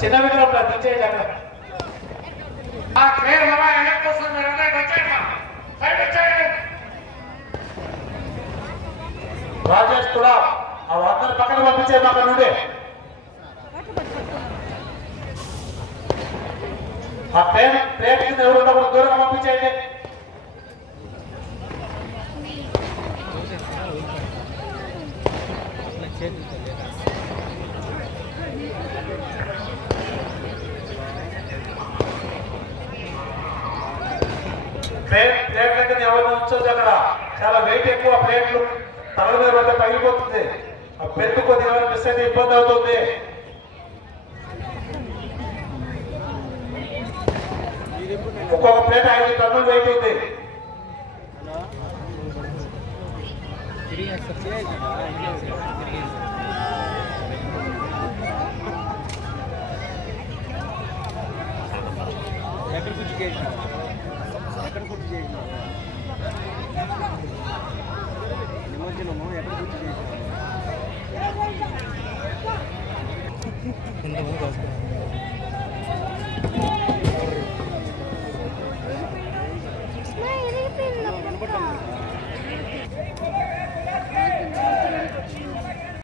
చిన్న విగ్రహం దించేయండి అక్కడ. ఆ క్లియర్ మళ్ళా వెనక్కి వస్తుంది, మీరు అందరికి వచ్చేయండి, సైడ్ వచ్చేయండి. రాజేష్ కూడా ఆ అందరి పక్కన పంపించేయండి అక్కడ నుండి. ఆ ట్రైన్ కింద ఎవరు ఉన్నప్పుడు దూరంగా పంపించేయండి. ప్లేట్ దగ్గర ఎవరిని ఉంచొచ్చు. అక్కడ చాలా వెయిట్ ఎక్కువ, ప్లేట్లు తల మీద పడితే పగిలిపోతుంది. ఆ బెల్ట్ కొద్దిగా ఎవరు మిస్ అయితే ఇబ్బంది అవుతుంది. ఒక్కొక్క ప్లేట్ 5 టన్నులు వెయిట్ ఉంది. ఎక్కడ కుర్చీ చేసిన